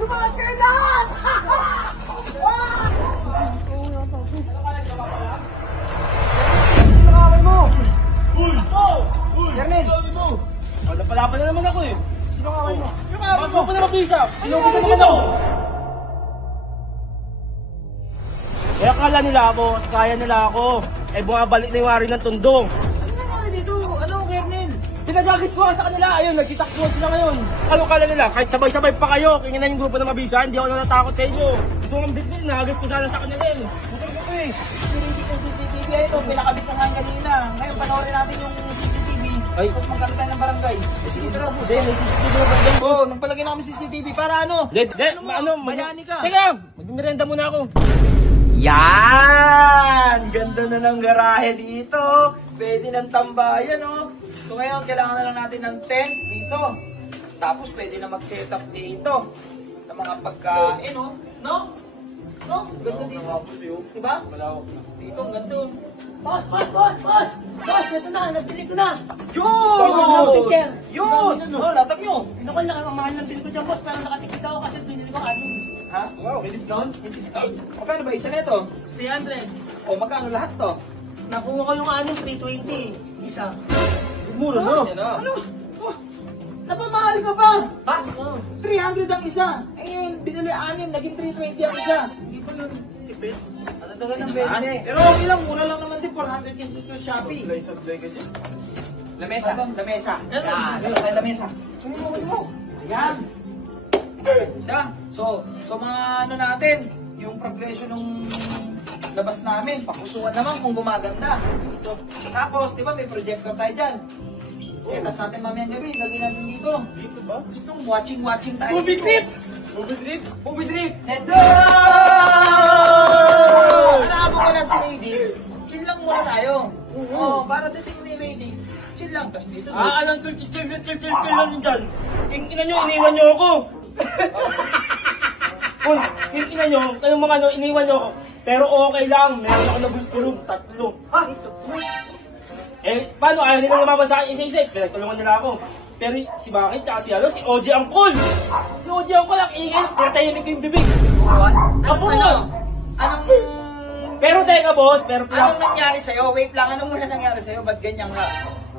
Lumakas kayo lahat! Sino kaway mo? Uy! Uy! Kernel! Napalaban na naman ako eh. Sino kaway mo? Yung kaway mo pa na mabisa. Sinugod na naman ako. Kaya akala nila ako, kaya nila ako. Eh bumabalik na yung wari ng tundong. Ano nangyari dito? Ano, Kernel? Pinagagis ko sa kanila. Ayun, nagsitakbuhan sila ngayon. Ano kala nila? Kahit sabay-sabay pa kayo, kingin na yung grupo ng mabisa, hindi ako natatakot sa inyo. Gusto ko ng bitbit, nagagis ko sana sa kanila eh. Okay. Sinindi ko CCTV ito, pinakabit ko nga kanina. Ngayon panoorin natin yung CCTV. Ay. Tapos magkakaroon tayo ng barangay. Sige, tara. Hindi, may CCTV na barangay. Oo, nagpalagay na kami CCTV para ano? Bayani ka. Teka, magmimerenda muna ako. Yan! Ganda na ng garahe dito. Pwede ng tambayan, oh. So ngayon, kailangan na lang natin ng tent dito. Tapos pwede na mag-set up dito ng mga pagkain, oh. No? No? Ganda dito. Diba? Dito, ang ganda. Boss! Boss, ito na, nabili ko na. Yun! Yun! Oh, latag nyo. Pinakon lang ang mahal ng bili ko dyan, boss, pero nakatikit ako kasi binili ko ano. Ha? Wow. May discount? May discount. Magkano ba isa nito? 300. O magkano lahat to? Nakuha ko yung ano, 320. Isa. Mura mo. Ano? Oh, napamahal ka pa! Ha? Oo. 300 ang isa. Eh ngayon, binili 6, naging 320 ang isa. Hindi pa yun. Tipid. Ano tagal ng 20? Pero okay lang, mura lang naman din. 400 yung dito sa Shopee. Lamesa. Lamesa. Ano? Yan, lamesa. Sumunod mo. Ayan. Ganda. So mga ano natin, yung progression ng labas namin, pakusuhan naman kung gumaganda. Ito. Tapos, di ba may projector tayo dyan? Set up natin mamayang gabi, lagyan natin dito. Dito ba? Gusto mong watching tayo. Movie dito. trip! Movie trip? Movie trip! Hello! Hanapin ko na si Lady. Chill lang muna tayo. Oo, para dating ni Lady. Chill lang, tas dito. Anong chill lang dyan? Yung ina nyo, iniwan nyo ako. Kung yung ina nyo, kayong mga iniwan nyo ako. Pero okay lang, meron ako nabulpulong, 3. Ha? Eh, paano? Ayaw nila lumabas sa akin isa-isa. Pinagtulungan nila ako. Pero si Bakit, tsaka si OG Angkol. Si OG Angkol ang ingay, pinatahimik ko yung bibig. Apo Anong Pero teka boss, anong nangyari sa'yo? Wait lang, anong muna nangyari sa'yo? Ba't ganyan ka?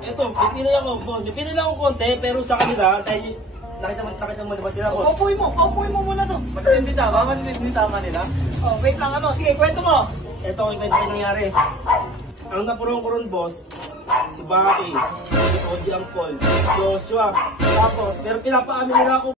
Ito, pinilay ako konti, pero sa kanila, tayo, nakita mo diba sila ko? Paupuin mo muna to. Matindita ba? Matindita ka nila? Oh, wait lang, ano? Sige, kwento mo. Ito ang kwento yung nangyari. Ang napurong-kurong boss, si Baki, si OG Angkol, si Joshua. Tapos, pero pinapaamin nila ako.